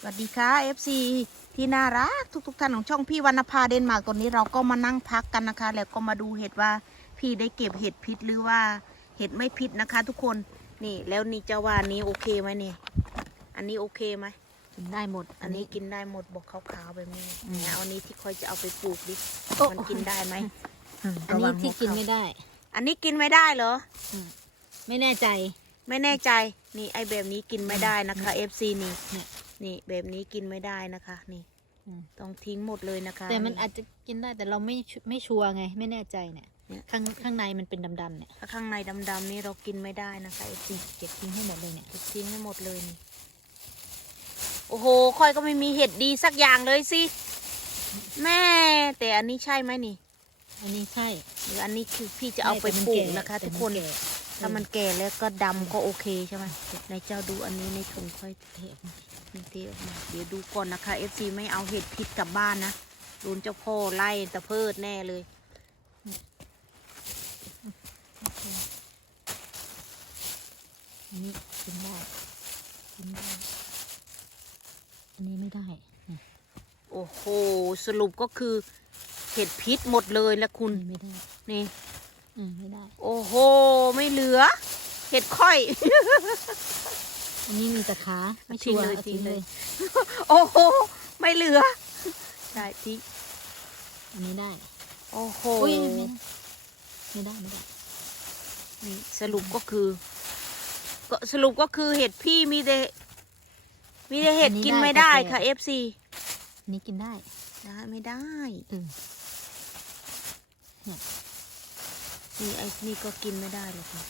สวัสดีค่ะ FC ที่น่ารักทุก ๆ ท่านของช่องพี่วรรณภาเดนมาร์กตอนนี้เราก็มานั่งพักกันนะคะ แล้วก็มาดูเห็ดว่าพี่ได้เก็บเห็ดพิษหรือว่าเห็ดไม่พิษนะคะ ทุกคนนี่แล้วนี่จะว่านี้โอเคไหมเนี่ยอันนี้โอเคไหมกินได้หมด อันนี้กินได้หมดบอกขาวๆแบบนี้อืมเนี่ยเอาอันนี้ที่ค่อยจะเอาไปปลูกดิโอ้มันกินได้ไหมอันนี้ที่กินไม่ได้ อันนี้กินไม่ได้เหรอไม่แน่ใจ ไม่แน่ใจนี่ไอแบบนี้กินไม่ได้นะคะ FC นี่เนี่ยนี่แบบนี้กินไม่ได้นะคะ นี่อืมต้องทิ้งหมดเลยนะคะแต่มันอาจจะกินได้แต่เราไม่ชัวไม่ชัวร์ไง ไม่แน่ใจเนี่ยเนี่ยข้างข้างในมันเป็นดำๆเนี่ยถ้าข้างในดำๆนี่เรากินไม่ได้นะคะ FC เก็บทิ้งให้หมดเลยเนี่ยเก็บทิ้งให้หมดเลยนี่โอ้โหค่อยก็ไม่มีเห็ดดีสักอย่างเลยสิแม่ แต่อันนี้ใช่ไหมนี่ อันนี้ใช่หรืออันนี้คือพี่จะเอาไปแต่มันปลูกแนะคะแต่ทุกมัคนแก่ ถ้ามันแก่แล้วก็ดำก็โอเคใช่ไหมในเจ้าดูอันนี้ในถุงค่อยเทนี่เทออกมาเดี๋ยวดูก่อนนะคะ FC ไม่เอาเห็ดพิษกลับบ้านนะโดนเจ้าพ่อไล่ตะเพิดแน่เลยอันนี้กินได้กินได้ อันนี้ไม่ได้เนี่ยโอ้โห สรุปก็คือเห็ดพิษหมดเลยละคุอัณนนี้ไม่ได้ นี่ อืมไม่ได้ โอ้โหไม่เหลื อ เห็ดค่อย อันนี้มีแต่ขาไม่ทิ้ชังวร์เลยเอาทิ้ทิ้งงเลเลยยโอ้โห ไม่เหลือได้ทิ้งอันนี้ได้ โอ้โหอุ้ยไม่ได้ไม่ได้ไม่ได้ นี่สรุปก็คือ ก็สรุปก็คือเห็ดพี่มีแต่มีแต่เห็ดกินไม่ได้ค่ะ FC อันนี้กินได้ได้ไม่ได้อืมนี่ไอ้นี่ก็กินไม่ได้เลยค่ะ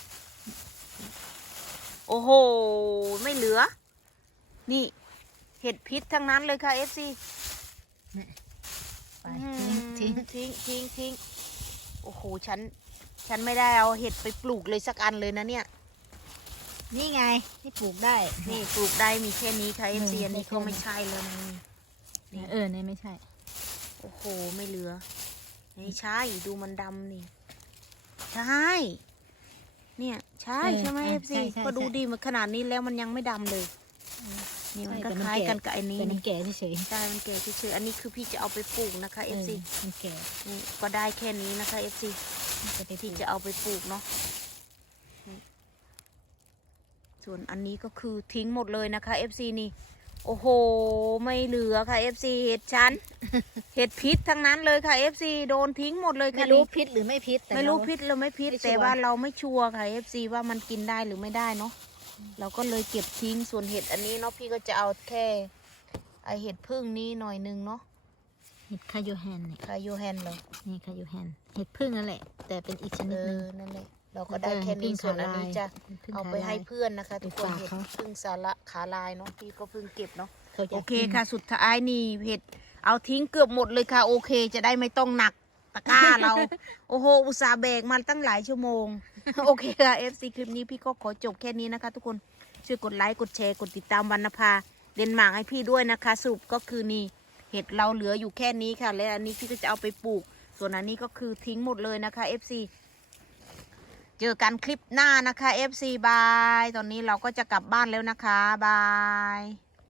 โอ้โห ไม่เหลือ นี่ เห็ดพิษทั้งนั้นเลยค่ะ FC ไปอืทิ้งมทิ้งทิ้งทิ้งทิ้งโอ้โห ฉัน ฉันไม่ได้เอาเห็ดไปปลูกเลยสักอันเลยนะเนี่ย นี่ไงที่ปลูกได้ นี่ปลูกได้มีแค่นี้ค่ะ FC อืมอันนี้ได้แค่ก็ไม่นี้ใช่แล้วนะนี่เออเนี่ยไม่ใช่ โอ้โห ไม่เหลือ ไม่ใช่ ดูมันดำนี่ ใช่ เนี่ยใช่เออใช่ไหมเออ FC ใช่ใช่ก็ดูใช่ดีมันขนาดนี้แล้วมันยังไม่ดำเลยนี่มันใช่ก็แต่มันคล้ายแก่กันกับไอ้นี้แต่มันนี่แก่เฉยใช่มันแก่เฉยๆอันนี้คือพี่จะเอาไปปลูกนะคะๆ FC เออมันแก่นี่ก็ได้แค่นี้นะคะ FC จะไปปลูที่กจะเอาไปปลูกเนาะนี่ส่วนอันนี้ก็คือทิ้งหมดเลยนะคะ FC นี่ โอ้โห ไม่เหลือค่ะ FC เห็ดชั้น เห็ดพิษทั้งนั้นเลยค่ะ FC โดนทิ้งหมดเลยไม่ค่ะรู้นี่พิษหรือไม่พิษแต่ไม่รู้เาพิษหรือไม่พิษไม่ชัวร์แต่ว่าเราไม่ชัวร์ค่ะ FC ว่ามันกินได้หรือไม่ได้เนาะเราก็เลยเก็บทิ้งส่วนเห็ดอันนี้เนาะพี่ก็จะเอาแค่ไอเห็ดพึ่งนี้หน่อยนึงเนาะเห็ดคาโยแฮนเนี่ยคาโยแฮนเลยนี่คาโยแฮนเห็ดพึ่งนั่นแหละ แต่เป็นอีกชนิเอดหนึงอนั่นแหละ เราก็ได้แค่นี้เห็ดพึ่งส่วนอันนี้ขาลายจะพึ่งเอาขาไปให้ลายเพื่อนนะคะ ทุกคนไปฝากเห็ดเขาพึ่งสาระขาลายเนาะพี่ก็เพิ่งเก็บเนาะเขาจะโอเคกินค่ะ สุดท้ายนี่เห็ดเอาทิ้งเกือบหมดเลยค่ะ โอเค จะได้ไม่ต้องหนักตะกร้าเรา โอ้โห อุตส่าห์แบกมาตั้งหลายชั่วโมง โอเคค่ะ FC คลิปนี้พี่ก็ขอจบแค่นี้นะคะ ทุกคนช่วยกดไลค์กดแชร์กดติดตามวรรณภาเดนมาร์กให้พี่ด้วยนะคะสรุปก็คือนี่เห็ดเราเหลืออยู่แค่นี้ค่ะ และอันนี้พี่ก็จะเอาไปปลูก ส่วนอันนี้ก็คือทิ้งหมดเลยนะคะ FC เจอกันคลิปหน้านะคะ FC บาย ตอนนี้เราก็จะกลับบ้านแล้วนะคะ บาย